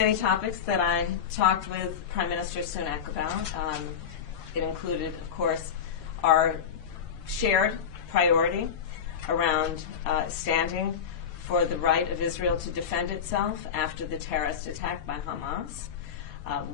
Many topics that I talked with Prime Minister Sunak about. It included, of course, our shared priority around standing for the right of Israel to defend itself after the terrorist attack by Hamas.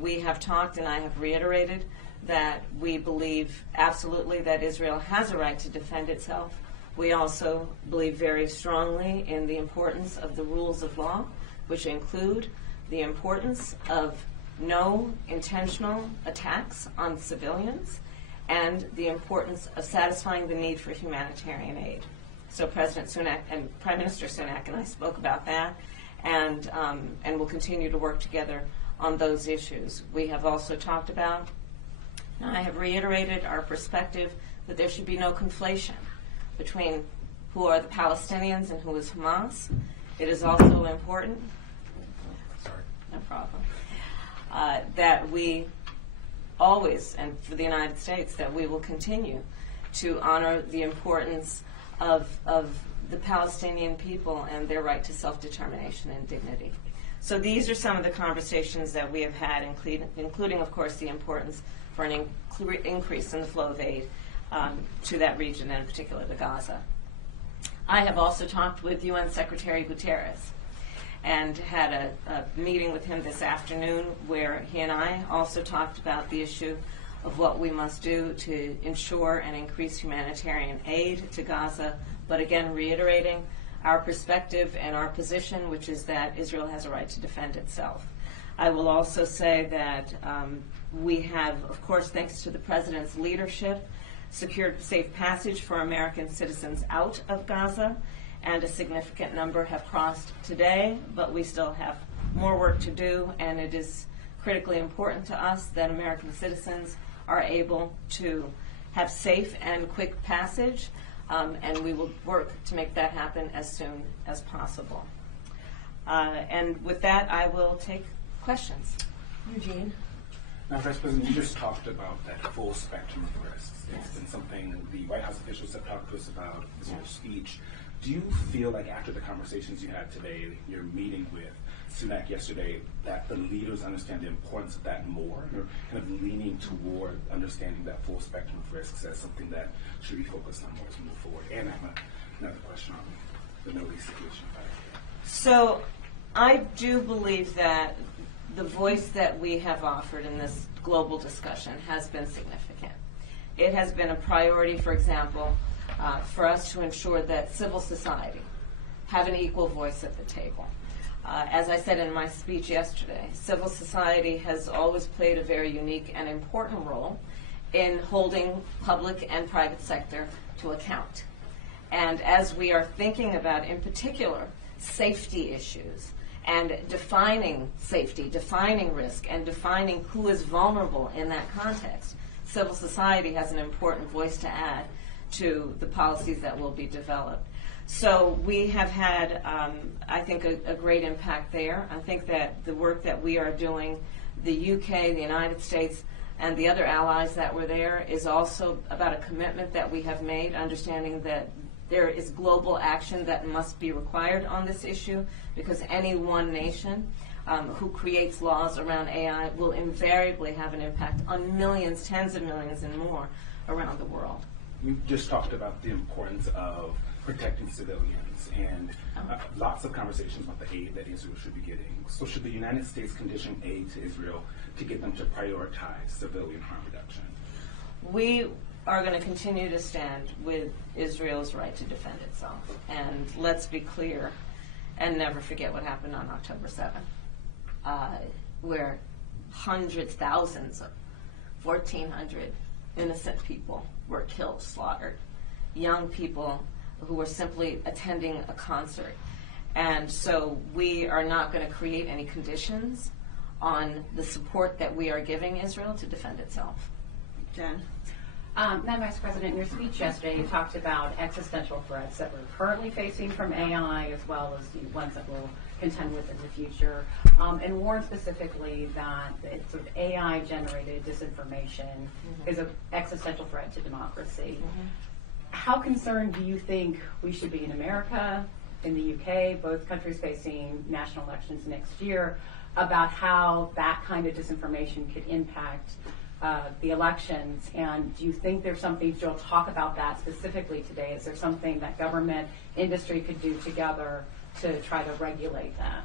We have talked, and I have reiterated, that we believe absolutely that Israel has a right to defend itself. We also believe very strongly in the importance of the rules of law, which include the importance of no intentional attacks on civilians and the importance of satisfying the need for humanitarian aid. So President Sunak and Prime Minister Sunak and I spoke about that, and we'll continue to work together on those issues. We have also talked about, and I have reiterated our perspective that there should be no conflation between who are the Palestinians and who is Hamas. It is also important, no problem, that we always, and for the United States, that we will continue to honor the importance of the Palestinian people and their right to self-determination and dignity. So these are some of the conversations that we have had, including, of course, the importance for an increase in the flow of aid to that region, and in particular to Gaza. I have also talked with UN Secretary Guterres and had a meeting with him this afternoon where he and I also talked about the issue of what we must do to ensure and increase humanitarian aid to Gaza, but again reiterating our perspective and our position, which is that Israel has a right to defend itself. I will also say that we have, of course, thanks to the President's leadership, secured safe passage for American citizens out of Gaza, and a significant number have crossed today, but we still have more work to do, and it is critically important to us that American citizens are able to have safe and quick passage, and we will work to make that happen as soon as possible. And with that, I will take questions. Eugene. Now, Vice President, you just talked about that full spectrum of risks. It's been something the White House officials have talked to us about in your speech. Do you feel like after the conversations you had today, your meeting with Sunak yesterday, that the leaders understand the importance of that more? You're kind of leaning toward understanding that full spectrum of risks as something that should be focused on more to move forward. And I have another question on the Middle East situation. So I do believe that the voice that we have offered in this global discussion has been significant. It has been a priority, for example, for us to ensure that civil society have an equal voice at the table. As I said in my speech yesterday, civil society has always played a very unique and important role in holding public and private sector to account. And as we are thinking about, in particular, safety issues, and defining safety, defining risk, and defining who is vulnerable in that context, civil society has an important voice to add to the policies that will be developed. So we have had, I think, a great impact there. I think that the work that we are doing, the UK, the United States, and the other allies that were there is also about a commitment that we have made, understanding that there is global action that must be required on this issue, because any one nation who creates laws around AI will invariably have an impact on millions, tens of millions and more around the world. You just talked about the importance of protecting civilians and lots of conversations about the aid that Israel should be getting. So should the United States condition aid to Israel to get them to prioritize civilian harm reduction? We are going to continue to stand with Israel's right to defend itself. And let's be clear and never forget what happened on October 7th, where hundreds, thousands, 1,400 innocent people were killed, slaughtered, young people who were simply attending a concert. And so we are not going to create any conditions on the support that we are giving Israel to defend itself. Jen? Madam Vice President, in your speech yesterday, you talked about existential threats that we're currently facing from AI, as well as the ones that we'll contend with in the future, and warned specifically that it's sort of AI-generated disinformation is an existential threat to democracy. How concerned do you think we should be in America, in the UK, both countries facing national elections next year, about how that kind of disinformation could impact the elections. And do you think there's something, Jill, talk about that specifically today? Is there something that government, industry could do together to try to regulate that?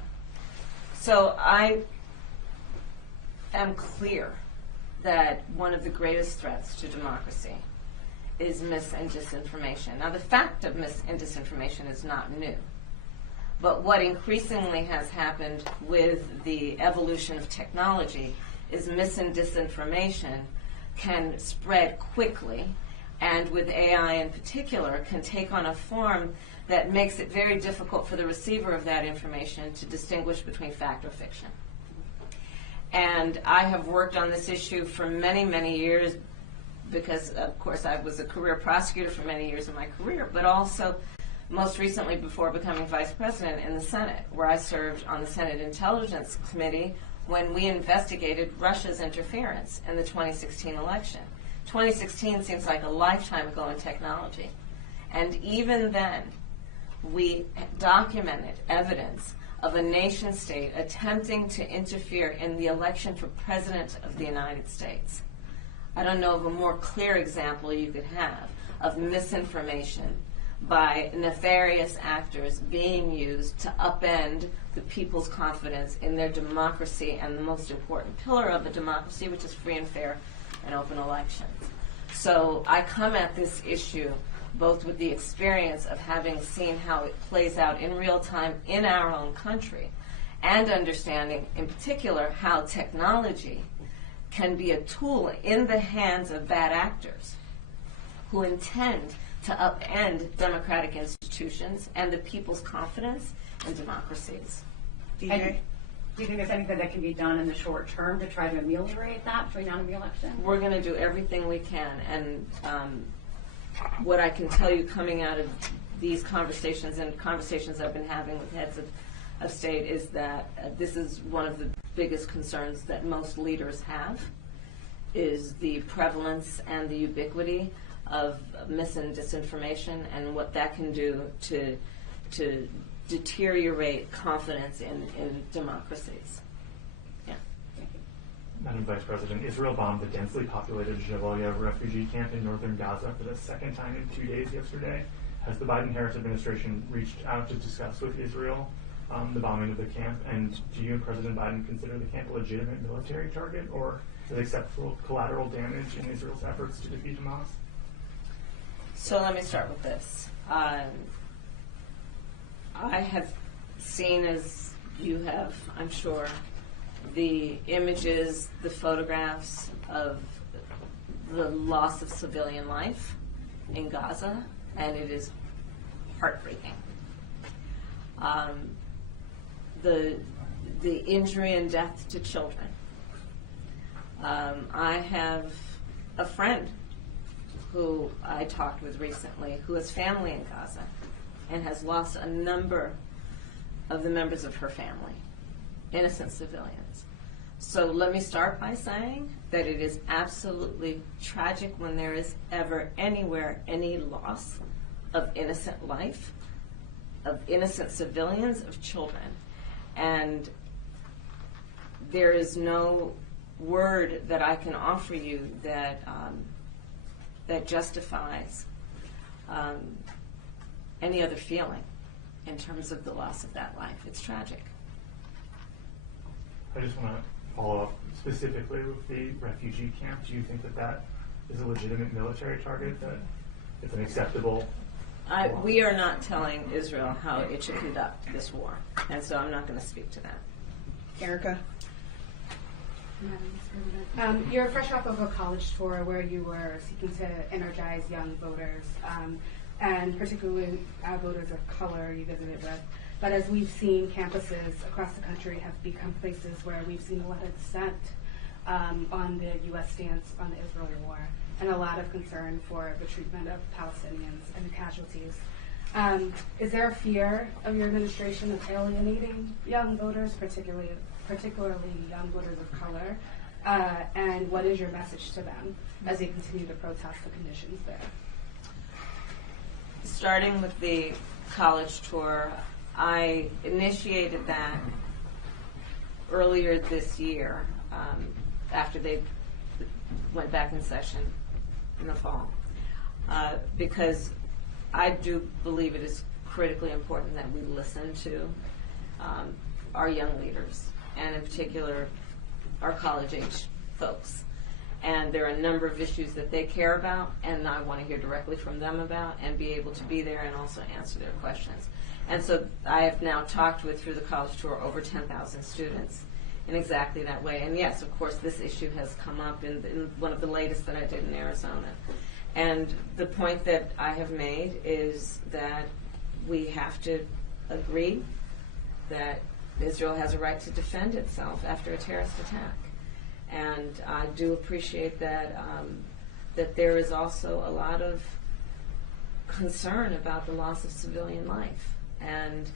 So I am clear that one of the greatest threats to democracy is mis and disinformation. Now, the fact of mis and disinformation is not new. But what increasingly has happened with the evolution of technology is mis and disinformation can spread quickly, and with AI in particular, can take on a form that makes it very difficult for the receiver of that information to distinguish between fact or fiction. And I have worked on this issue for many, many years because, of course, I was a career prosecutor for many years in my career, but also most recently before becoming vice president in the Senate, where I served on the Senate Intelligence Committee when we investigated Russia's interference in the 2016 election. 2016 seems like a lifetime ago in technology. And even then, we documented evidence of a nation state attempting to interfere in the election for President of the United States. I don't know of a more clear example you could have of misinformation by nefarious actors being used to upend the people's confidence in their democracy and the most important pillar of a democracy, which is free and fair and open elections. So I come at this issue both with the experience of having seen how it plays out in real time in our own country, and understanding in particular how technology can be a tool in the hands of bad actors who intend to upend democratic institutions and the people's confidence in democracies. And do you think there's anything that can be done in the short term to try to ameliorate that between now and the election? We're going to do everything we can, and what I can tell you coming out of these conversations and conversations I've been having with heads of state is that this is one of the biggest concerns that most leaders have, is the prevalence and the ubiquity of mis and disinformation and what that can do to deteriorate confidence in democracies. Yeah. Madam Vice President, Israel bombed the densely populated Jabalia refugee camp in northern Gaza for the second time in 2 days yesterday. Has the Biden-Harris administration reached out to discuss with Israel the bombing of the camp? And do you and President Biden consider the camp a legitimate military target, or is it acceptable collateral damage in Israel's efforts to defeat Hamas? So let me start with this. I have seen, as you have, I'm sure, the images, the photographs of the loss of civilian life in Gaza, and it is heartbreaking. The injury and death to children. I have a friend who I talked with recently who has family in Gaza and has lost a number of the members of her family, innocent civilians. So let me start by saying that it is absolutely tragic when there is ever anywhere any loss of innocent life, of innocent civilians, of children. And there is no word that I can offer you that that justifies any other feeling in terms of the loss of that life. It's tragic. I just want to follow up specifically with the refugee camp. Do you think that that is a legitimate military target, that it's an acceptable? We are not telling Israel how it should conduct this war, and so I'm not going to speak to that. Erica? You're fresh off of a college tour where you were seeking to energize young voters, and particularly voters of color you visited with. But as we've seen, campuses across the country have become places where we've seen a lot of dissent on the U.S. stance on the Israel war, and a lot of concern for the treatment of Palestinians and the casualties. Is there a fear of your administration of alienating young voters, particularly young voters of color? And what is your message to them as they continue to protest the conditions there? Starting with the college tour, I initiated that earlier this year, after they went back in session in the fall, because I do believe it is critically important that we listen to our young leaders, and in particular our college-age folks. And there are a number of issues that they care about, and I want to hear directly from them about, and be able to be there and also answer their questions. And so I have now talked with, through the college tour, over 10,000 students in exactly that way. And yes, of course, this issue has come up in one of the latest that I did in Arizona. And the point that I have made is that we have to agree that Israel has a right to defend itself after a terrorist attack. And I do appreciate that that there is also a lot of concern about the loss of civilian life, and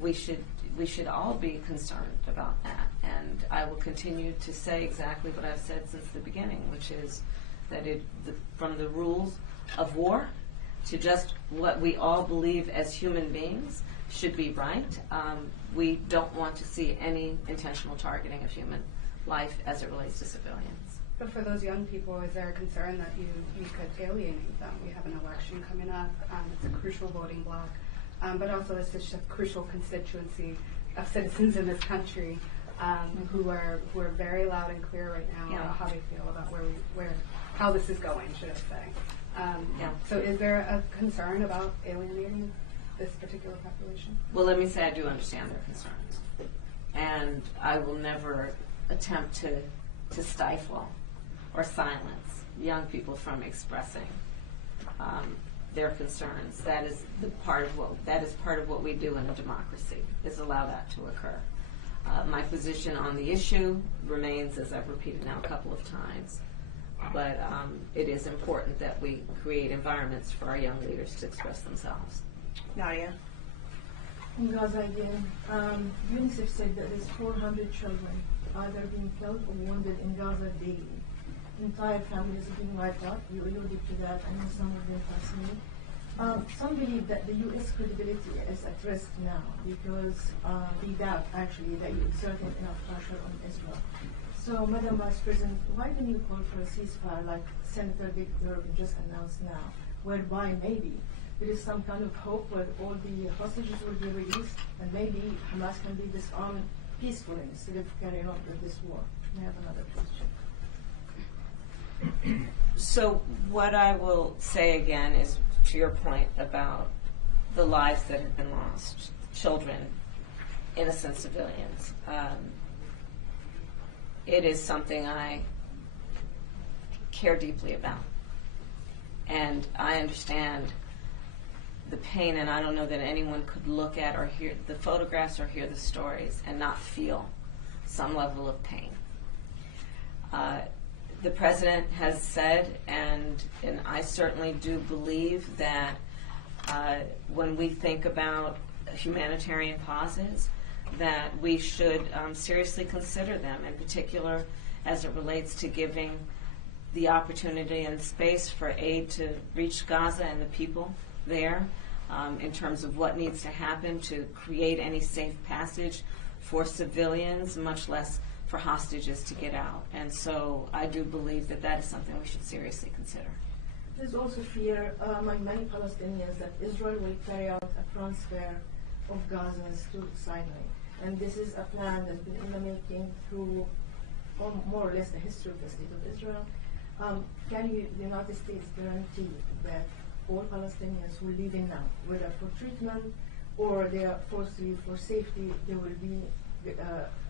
we should all be concerned about that. And I will continue to say exactly what I've said since the beginning, which is that from the rules of war to just what we all believe as human beings should be right. We don't want to see any intentional targeting of human life as it relates to civilians. But for those young people, is there a concern that you could alienate them? We have an election coming up. It's a crucial voting bloc, but also it's such a crucial constituency of citizens in this country who are very loud and clear right now about how they feel about how this is going, should I say. So is there a concern about alienating this particular population? Well, let me say I do understand their concerns, and I will never attempt to stifle or silence young people from expressing their concerns. That is part of what we do in a democracy, is allow that to occur. My position on the issue remains, as I've repeated now a couple of times, but it is important that we create environments for our young leaders to express themselves. Nadia? In Gaza again, UNICEF said that there's 400 children either being killed or wounded in Gaza daily. Entire families are being wiped out. You alluded to that, and some of them personally. Some believe that the U.S. credibility is at risk now because they doubt actually that you're exerting enough pressure on Israel. So, Madam Vice President, why don't you call for a ceasefire like Senator Dick Durbin just announced now, whereby maybe there is some kind of hope where all the hostages will be released and maybe Hamas can be disarmed peacefully instead of carrying on with this war? I have another question. So what I will say again is, to your point about the lives that have been lost, children, innocent civilians, it is something I care deeply about. And I understand the pain, and I don't know that anyone could look at or hear the photographs or hear the stories and not feel some level of pain. The President has said, and I certainly do believe that when we think about humanitarian pauses, that we should seriously consider them, in particular as it relates to giving the opportunity and space for aid to reach Gaza and the people there, in terms of what needs to happen to create any safe passage for civilians, much less for hostages to get out. And so I do believe that that is something we should seriously consider. There's also fear among many Palestinians that Israel will carry out a transfer of Gazans to Sinai. And this is a plan that's been in the making through more or less the history of the State of Israel. Can the United States guarantee that all Palestinians who live in now, whether for treatment or they are forced to leave for safety, they will be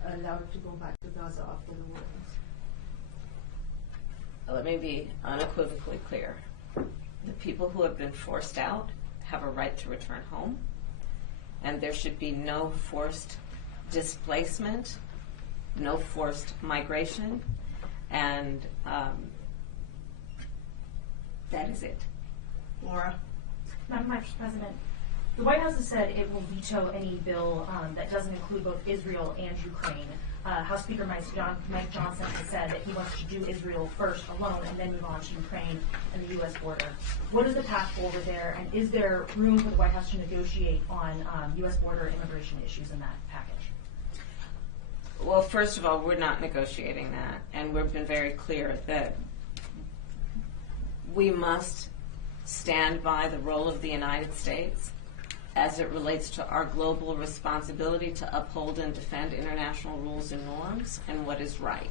allowed to go back to Gaza after the war ends? Let me be unequivocally clear. The people who have been forced out have a right to return home, and there should be no forced displacement, no forced migration, and that is it. Laura? Madam Vice President, the White House has said it will veto any bill that doesn't include both Israel and Ukraine. House Speaker Mike Johnson has said that he wants to do Israel first alone and then move on to Ukraine and the U.S. border. What is the path forward there, and is there room for the White House to negotiate on U.S. border immigration issues in that package? Well, first of all, we're not negotiating that, and we've been very clear that we must stand by the role of the United States as it relates to our global responsibility to uphold and defend international rules and norms and what is right.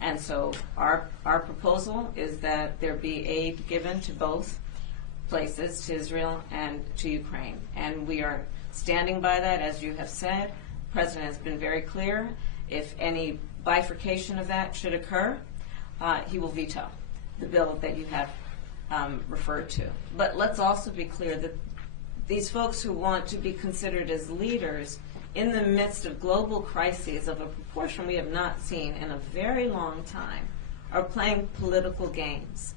And so our proposal is that there be aid given to both places, to Israel and to Ukraine. And we are standing by that, as you have said. The President has been very clear. If any bifurcation of that should occur, he will veto the bill that you have referred to. But let's also be clear that these folks who want to be considered as leaders in the midst of global crises of a proportion we have not seen in a very long time are playing political games.